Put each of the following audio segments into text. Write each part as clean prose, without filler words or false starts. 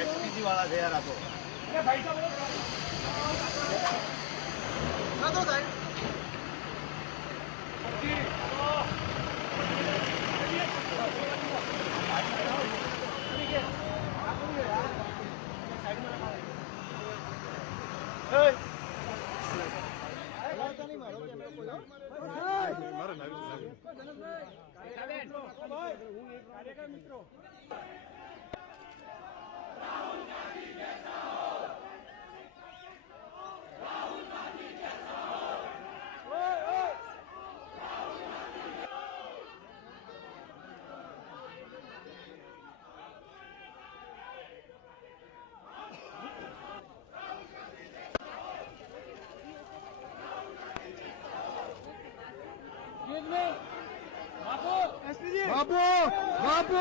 एक्सपीसी वाला है यार आपको भाई साहब बाबू बाबू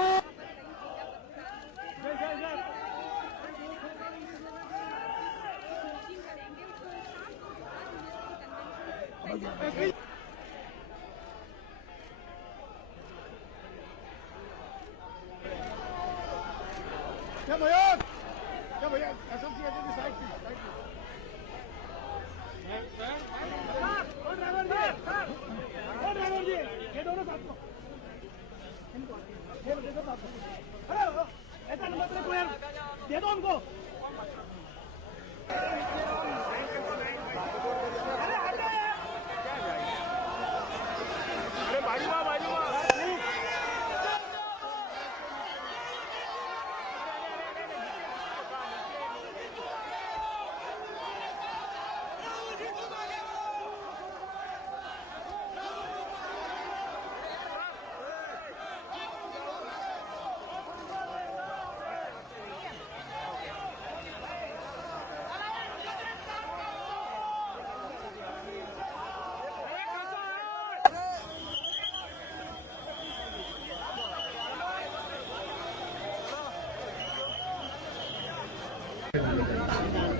क्या भैया एसएमसी एजेंसी साइड की ड्राइवर जी ये दोनों साथ को ऐसा नंबर प्लेट को यार दे दो उनको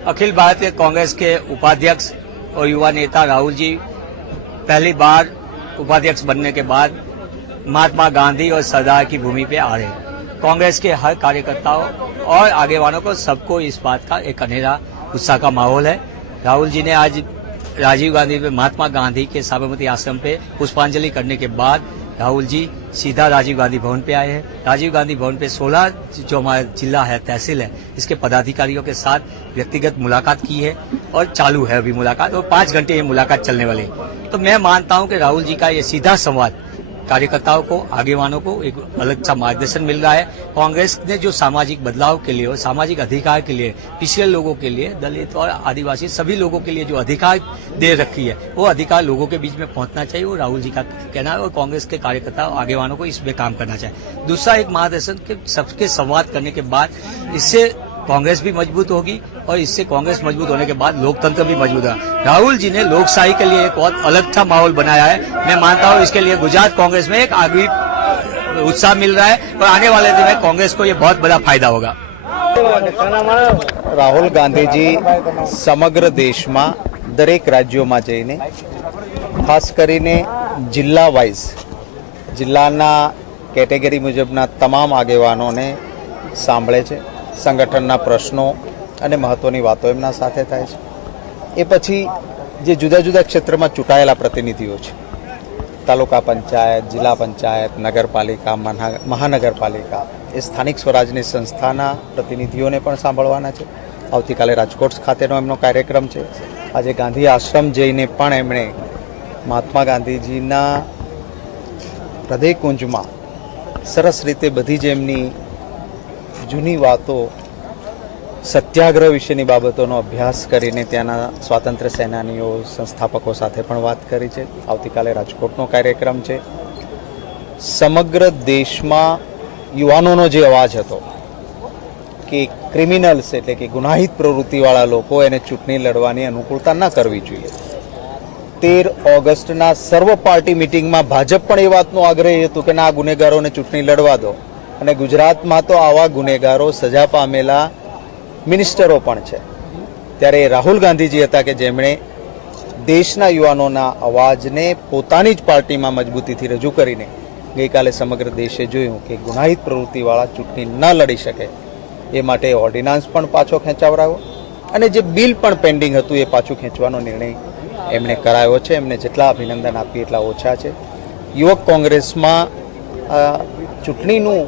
अखिल भारतीय कांग्रेस के उपाध्यक्ष और युवा नेता राहुल जी पहली बार उपाध्यक्ष बनने के बाद महात्मा गांधी और सरदार की भूमि पे आ रहे हैं। कांग्रेस के हर कार्यकर्ताओं और आगेवानों को सबको इस बात का एक अनेरा उत्साह का माहौल है। राहुल जी ने आज राजीव गांधी पे महात्मा गांधी के साबरमती आश्रम पे पुष्पांजलि करने के बाद राहुल जी सीधा राजीव गांधी भवन पे आए हैं। राजीव गांधी भवन पे 16 जो हमारा जिला है, तहसील है, इसके पदाधिकारियों के साथ व्यक्तिगत मुलाकात की है और चालू है अभी मुलाकात, और 5 घंटे ये मुलाकात चलने वाली है। तो मैं मानता हूं कि राहुल जी का ये सीधा संवाद कार्यकर्ताओं को, आगेवानों को एक अलग सा मार्गदर्शन मिल रहा है। कांग्रेस ने जो सामाजिक बदलाव के लिए और सामाजिक अधिकार के लिए पिछड़े लोगों के लिए, दलित और आदिवासी सभी लोगों के लिए जो अधिकार दे रखी है, वो अधिकार लोगों के बीच में पहुंचना चाहिए, वो राहुल जी का कहना है। और कांग्रेस के कार्यकर्ता और आगेवानों को इसमें काम करना चाहिए। दूसरा एक मार्गदर्शन के सबके संवाद करने के बाद इससे कांग्रेस भी मजबूत होगी और इससे कांग्रेस मजबूत होने के बाद लोकतंत्र भी मजबूत होगा। राहुल जी ने लोकशाही के लिए एक बहुत अलग सा माहौल बनाया है। मैं मानता हूं इसके लिए गुजरात कांग्रेस में एक आगे उत्साह मिल रहा है और आने वाले दिन में कांग्रेस को ये बहुत बड़ा फायदा होगा। રાહુલ ગાંધીજી સમગ્ર દેશમાં દરેક રાજ્યોમાં જઈને ખાસ કરીને જિલ્લા વાઇઝ જિલ્લાના કેટેગરી મુજબના તમામ આગેવાનોને સાંભળે છે। સંગઠનના પ્રશ્નો અને મહત્વની વાતો એમના સાથે થાય છે। એ પછી જે જુદા જુદા ક્ષેત્રમાં ચૂંટાયેલા પ્રતિનિધિઓ છે, તાલુકા પંચાયત, જિલ્લા પંચાયત, નગરપાલિકા, મહાનગરપાલિકા, એ સ્થાનિક સ્વરાજની સંસ્થાના પ્રતિનિધિઓને પણ સાંભળવાના છે। આવતીકાલે રાજકોટ ખાતેનો એમનો કાર્યક્રમ છે। આજે ગાંધી આશ્રમ જઈને પણ એમણે મહાત્મા ગાંધીજીના હૃદયકુંજમાં સરસ રીતે બધી જ એમની જૂની વાતો, સત્યાગ્રહ વિશેની બાબતોનો અભ્યાસ કરીને ત્યાંના સ્વાતંત્ર્ય સેનાનીઓ, સંસ્થાપકો સાથે પણ વાત કરી છે। આવતીકાલે રાજકોટનો કાર્યક્રમ છે। સમગ્ર દેશમાં યુવાનોનો જે અવાજ હતો કે ક્રિમિનલ્સ એટલે કે ગુનાહિત પ્રવૃત્તિવાળા લોકો એને ચૂંટણી લડવાની અનુકૂળતા ન કરવી જોઈએ, 13 ઓગસ્ટના સર્વ પાર્ટી મિટિંગમાં ભાજપ પણ એ વાતનો આગ્રહી હતું કે ના આ ગુનેગારોને ચૂંટણી લડવા દો, અને ગુજરાતમાં તો આવા ગુનેગારો સજા પામેલા મિનિસ્ટરો પણ છે. ત્યારે રાહુલ ગાંધીજી હતા કે જેમણે દેશના યુવાનોના અવાજને પોતાની જ પાર્ટીમાં મજબૂતીથી રજૂ કરીને ગઈકાલે સમગ્ર દેશે જોયું કે ગુનાહિત પ્રવૃત્તિવાળા ચૂંટણી ન લડી શકે એ માટે ઓર્ડિનાન્સ પણ પાછો ખેંચાવરાયો, અને જે બિલ પણ પેન્ડિંગ હતું એ પાછું ખેંચવાનો નિર્ણય એમણે કરાયો છે. એમને જેટલા અભિનંદન આપીએ એટલા ઓછા છે. યુવક કોંગ્રેસમાં ચૂંટણીનું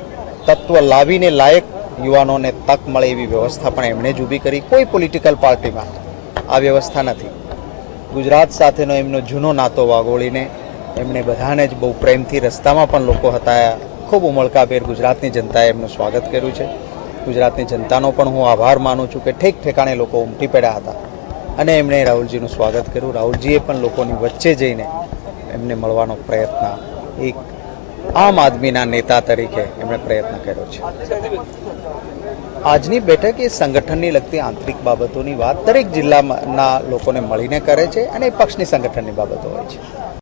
તત્વ લાવીને લાયક યુવાનોને તક મળે એવી વ્યવસ્થા પણ એમણે જ ઊભી કરી. કોઈ પોલિટિકલ પાર્ટીમાં આ વ્યવસ્થા નથી. ગુજરાત સાથેનો એમનો જૂનો નાતો વાગોળીને એમણે બધાને જ બહુ પ્રેમથી, રસ્તામાં પણ લોકો હતા, ખૂબ ઉમળકાભેર ગુજરાતની જનતાએ એમનું સ્વાગત કર્યું છે. ગુજરાતની જનતાનો પણ હું આભાર માનું છું કે ઠેક ઠેકાણે લોકો ઉમટી પડ્યા હતા અને એમણે રાહુલજીનું સ્વાગત કર્યું. રાહુલજીએ પણ લોકોની વચ્ચે જઈને એમને મળવાનો પ્રયત્ન, એક આમ આદમીના નેતા તરીકે એમણે પ્રયત્ન કર્યો છે. આજની બેઠક એ સંગઠનની લગતી આંતરિક બાબતોની વાત દરેક જિલ્લાના લોકોને મળીને કરે છે, અને એ પક્ષની સંગઠનની બાબતો હોય છે.